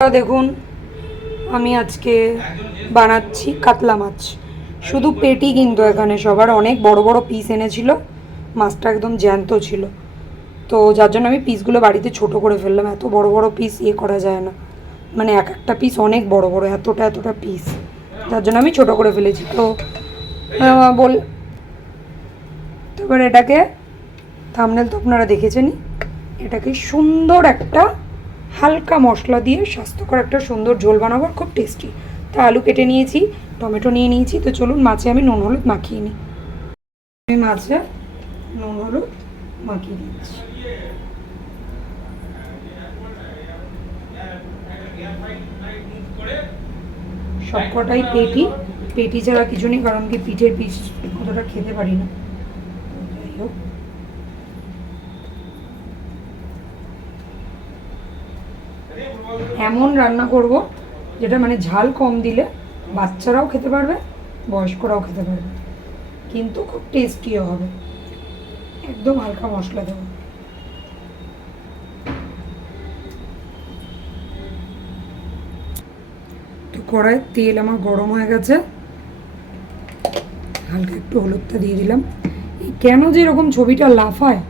দেখুন, আমি আজকে বানাচ্ছি কাতলা মাছ। শুধু পেটি কিন্তু এখানে সবার, অনেক বড় বড় পিস এনেছিল, মাছটা একদম জ্যান্ত ছিল। তো যার জন্য আমি পিসগুলো বাড়িতে ছোট করে ফেললাম, এত বড় বড় পিস ইয়ে করা যায় না। মানে এক একটা পিস অনেক বড় বড়, এতটা এতটা পিস যার জন্য আমি ছোট করে ফেলেছি। তো বল তারপর এটাকে থামনেল তো আপনারা দেখেছেনই, এটাকে সুন্দর একটা হালকা মশলা দিয়ে স্বাস্থ্যকর একটা সুন্দর ঝোল বানাবো আর খুব টেস্টি তা আলু কেটে নিয়েছি, টমেটো নিয়ে নিয়েছি, তো চলুন মাছে আমি নুন হলুদ মাখিয়ে নিই। আমি মাছে নুন হলুদ মাখিয়ে দিচ্ছি সবকটাই পেটি পেটি ছাড়া কিছু নেই, কারণ কি পিঠের পিস অতটা খেতে পারি না। যাই হোক। এমন রান্না করব যেটা মানে ঝাল কম দিলে বাচ্চারাও খেতে পারবে, বয়স্করাও খেতে পারবে। কিন্তু খুব টেস্টিও হবে। একদম হালকা মশলা দেবো। তো কড়াইয়ের তেল আমার গরম হয়ে গেছে। হালকা একটু হলুদটা দিয়ে দিলাম। এই কেন যে এরকম ছবিটা লাফায়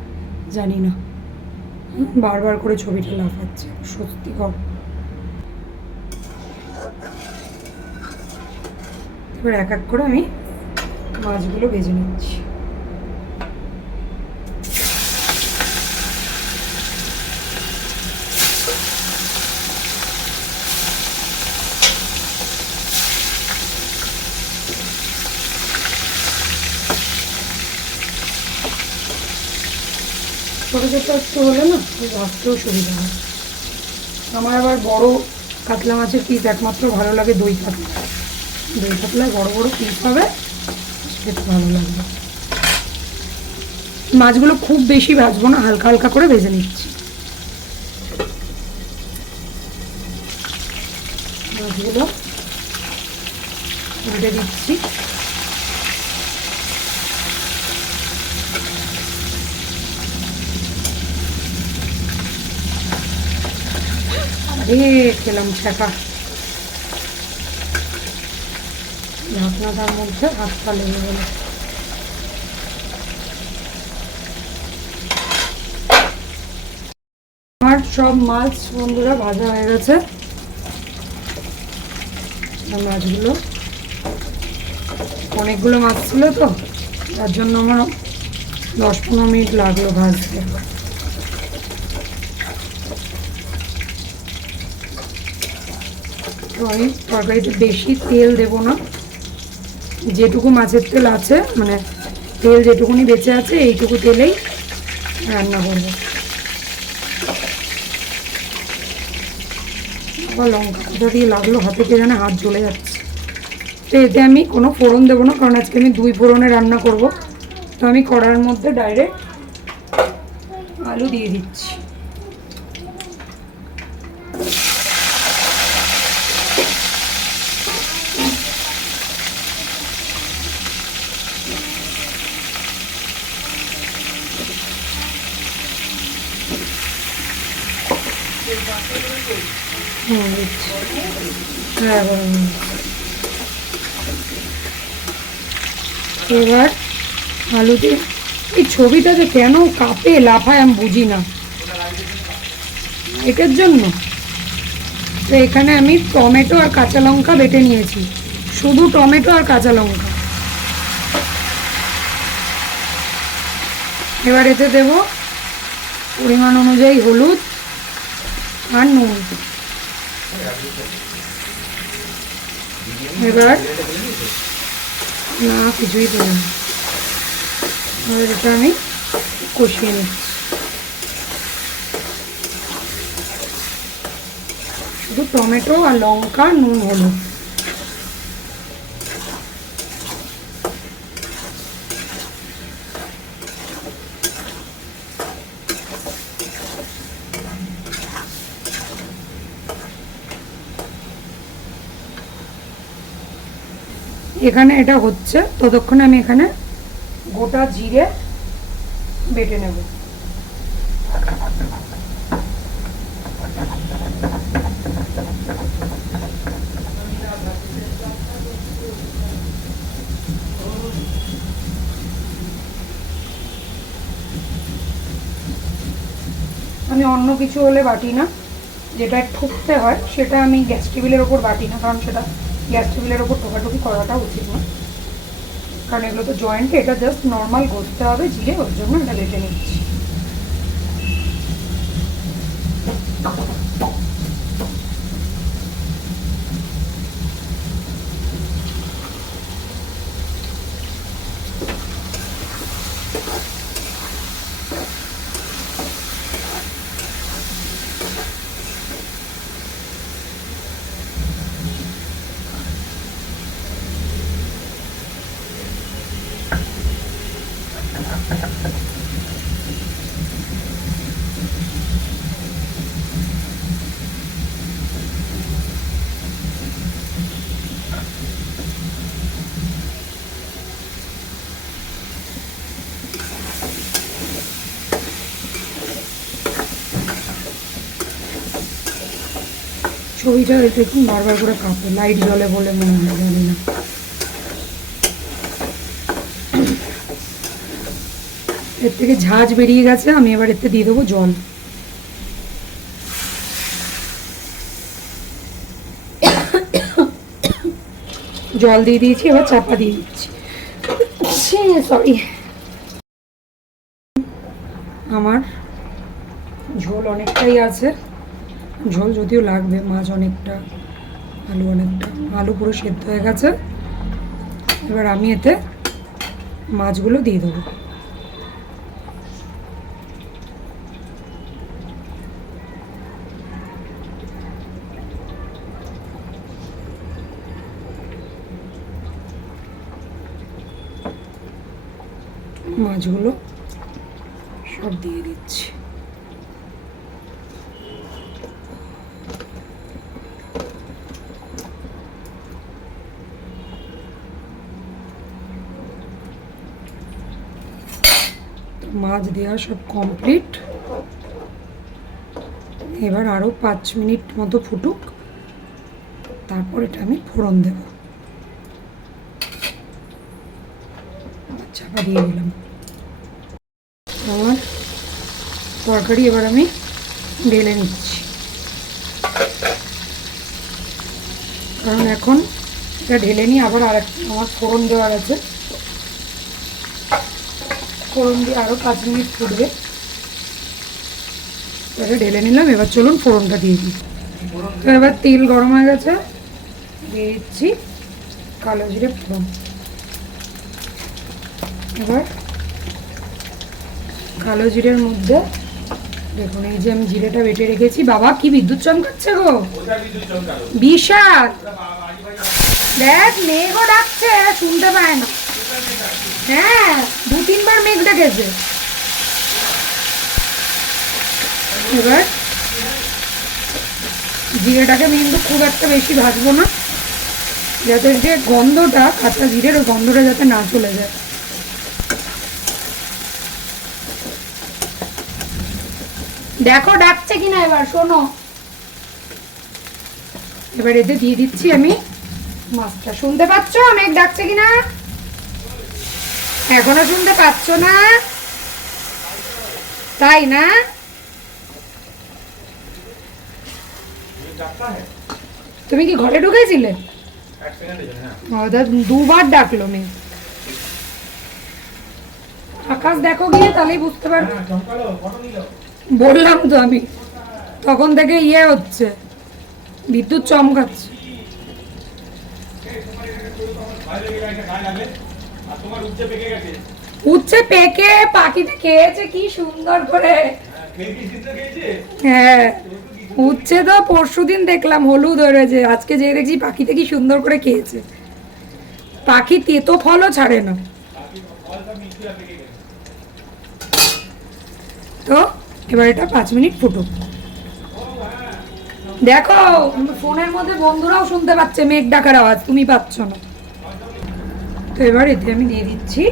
জানি না। বারবার করে ছবিটা লাফাচ্ছে সত্যিকর এবার এক এক করে আমি মাছগুলো ভেজে নিচ্ছি। ছোটো ছোটো একটু হলে না ভাজতেও সুবিধা হয়। আমার আবার বড় কাতলা মাছের পিস একমাত্র ভালো লাগে দই কাতলা। দই কাতলায় বড় বড় পিস হবে খেতে ভালো লাগবে। মাছগুলো খুব বেশি ভাজবো না, হালকা হালকা করে ভেজে নিচ্ছি। মাছগুলো উল্টে দিচ্ছি। আরে, খেলাম শেখা ঢাকনাটার মধ্যে হাতটা লেগে গেল। আমার সব মাছ বন্ধুরা ভাজা হয়ে গেছে। মাছগুলো। অনেকগুলো মাছ ছিল তো, তার জন্য আমার দশ পনেরো মিনিট লাগল ভাজতে। তো আমি তরকারিতে বেশি তেল দেব না। যেটুকু মাছের তেল আছে মানে তেল যেটুকুনি বেঁচে আছে, এইটুকু তেলেই রান্না করব। আবার লঙ্কা দিয়ে লাগল, হাতে কে জানে হাত জ্বলে যাচ্ছে। তো এতে আমি কোনো ফোড়ন দেবো না, কারণ আজকে আমি দুই ফোড়নে রান্না করব। তো আমি কড়ার মধ্যে ডাইরেক্ট আলু দিয়ে দিচ্ছি। এবার আলুতে, এই ছবিটা যে কেন কাপে লাফায় আমি বুঝি না। এটার জন্য তো এখানে আমি টমেটো আর কাঁচা লঙ্কা বেটে নিয়েছি। শুধু টমেটো আর কাঁচা লঙ্কা। এবার এতে দেব পরিমাণ অনুযায়ী হলুদ আর নুন। এবার? না, কিছুই দেবো না। এবার এটা আমি কষিয়ে নিচ্ছি। শুধু টমেটো আর লঙ্কা, নুন, হলুদ। এখানে এটা হচ্ছে, ততক্ষণে আমি এখানে গোটা জিরে বেটে নেব। আমি অন্য কিছু হলে বাটি না, যেটা ঠুকতে হয়, সেটা আমি গ্যাস টেবিলের ওপর বাটি না, কারণ সেটা গ্যাস টেবিলের ওপর টোকাটুকি করাটা উচিত না। কারণ এগুলো তো জয়েন্টে এটা জাস্ট নর্মাল ঘষতে হবে জিরে ওর জন্য এটা লেটে নিচ্ছি। ছবিটা দেখুন বারবার করে কাঁপে লাইট জ্বলে বলে মনে হয়, জানি না। এর থেকে ঝাঁজ বেরিয়ে গেছে, আমি এবার এতে দিয়ে দেবো জল। জল দিয়ে দিয়েছি, এবার চাপা দিয়ে দিচ্ছি। সরি আমার ঝোল অনেকটাই আছে। ঝোল যদিও লাগবে, মাছ অনেকটা, আলু অনেকটা, আলু পুরো সেদ্ধ হয়ে গেছে। এবার আমি এতে মাছগুলো দিয়ে দেবো। মাছগুলো সব দিয়ে দিচ্ছি তো মাছ দেওয়া সব কমপ্লিট এবার আরও পাঁচ মিনিট মতো ফুটুক। তারপর এটা আমি ফোড়ন দেব। চাপা দিয়ে দিলাম। আমার তরকারি এবার আমি ঢেলে নিচ্ছি। কারণ এখন এটা ঢেলে নিয়ে আবার আর আমার ফোড়ন দেওয়া গেছে ফোড়ন দিয়ে আরও পাঁচ মিনিট ফুটবে। এবারে ঢেলে নিলাম, এবার চলুন ফোড়নটা দিয়ে দিই। তো এবার তেল গরম হয়ে গেছে, দিয়ে দিচ্ছি কালো জিরে ফোড়ন। এবার কালো জিরের মধ্যে দেখুন, এই যে আমি জিরেটা বেটে রেখেছি। বাবা, কি বিদ্যুৎ চমকাচ্ছে গো! বিশাল! দেখ, মেঘও ডাকছে, শুনতে পায় না। হ্যাঁ। তিনবার মেঘ ডেকেছে এবার জিরেটাকে আমি কিন্তু খুব একটা বেশি ভাজবো না, যাতে যে গন্ধটা জিরের ওই গন্ধটা যাতে না চলে যায়। দেখো ডাকছে কিনা এবার, শোনো। এবার এতে দিয়ে দিচ্ছি আমি মাছটা। শুনতে পাচ্ছ? অনেক ডাকছে কিনা? এখনও শুনতে পাচ্ছ না? তাই না? তুমি কি ঘরে ঢুকেছিলে? দুবার ডাকলো মেয়ে। আকাশ দেখো গিয়ে তাহলেই বুঝতে পারবে বললাম তো আমি তখন থেকে ইয়ে হচ্ছে বিদ্যুৎ চমকাচ্ছে। উচ্ছে পেকে পাখিতে খেয়েছে কি সুন্দর করে। হ্যাঁ উচ্ছে তো পরশু দিন দেখলাম হলুদ হয়েছে আজকে যে দেখছি পাখিতে কি সুন্দর করে খেয়েছে। পাখি তেতো ফলও ছাড়ে না। তো এবার এটা পাঁচ মিনিট ফুটুক দেখো ফোনের মধ্যে বন্ধুরাও শুনতে পাচ্ছে মেঘ ডাকার আওয়াজ তুমি পাচ্ছ না। তো এবার এতে আমি দিয়ে দিচ্ছি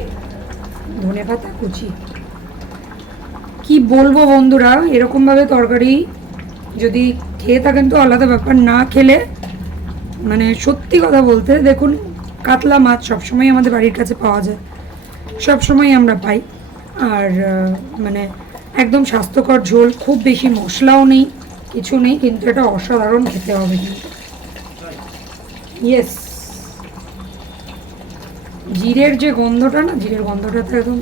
ধনে পাতা, কুচি। কি বলব বন্ধুরা, এরকমভাবে তরকারি যদি খেয়ে থাকেন তো আলাদা ব্যাপার, না খেলে মানে সত্যি কথা বলতে দেখুন, কাতলা মাছ সবসময় আমাদের বাড়ির কাছে পাওয়া যায় সবসময় আমরা পাই। আর মানে একদম স্বাস্থ্যকর ঝোল, খুব বেশি মশলাও নেই, কিছু নেই, কিন্তু এটা অসাধারণ খেতে হবে। কিন্তু ইয়েস জিরের যে গন্ধটা না জিরের গন্ধটা তো একদম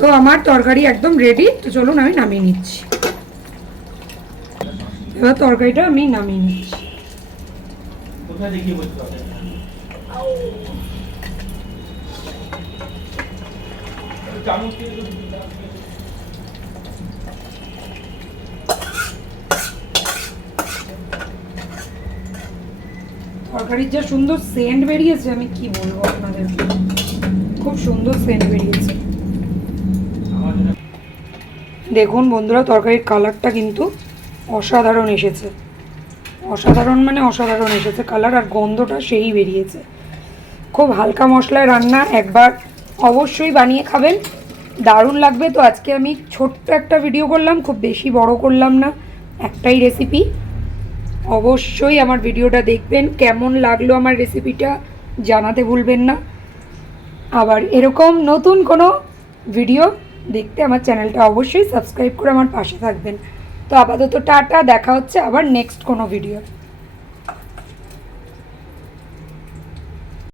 তো আমার তরকারি একদম রেডি তো চলুন আমি নামিয়ে নিচ্ছি। এবার তরকারিটা আমি নামিয়ে নিচ্ছি। কোথায় দেখিয়ে বলতে হবে? চামচ দিয়ে একটু দিতে হবে। তরকারির যা সুন্দর সেন্ট বেরিয়েছে, আমি কি বলব আপনাদের? খুব সুন্দর সেন্ট বেরিয়েছে। দেখুন বন্ধুরা, তরকারির কালারটা কিন্তু অসাধারণ এসেছে। অসাধারণ মানে অসাধারণ এসেছে। কালার আর গন্ধটা সেই বেরিয়েছে। খুব হালকা মশলায় রান্না, একবার অবশ্যই বানিয়ে খাবেন। দারুণ লাগবে। তো আজকে আমি ছোট্ট একটা ভিডিও করলাম, খুব বেশি বড় করলাম না। একটাই রেসিপি অবশ্যই আমার ভিডিওটা দেখবেন। কেমন লাগল আমার রেসিপিটা জানাতে ভুলবেন না। আবার এরকম নতুন কোনো ভিডিও দেখতে আমার চ্যানেলটা অবশ্যই সাবস্ক্রাইব করে আমার পাশে থাকবেন। তো আপাতত টাটা, দেখা হচ্ছে আবার নেক্সট কোনো ভিডিও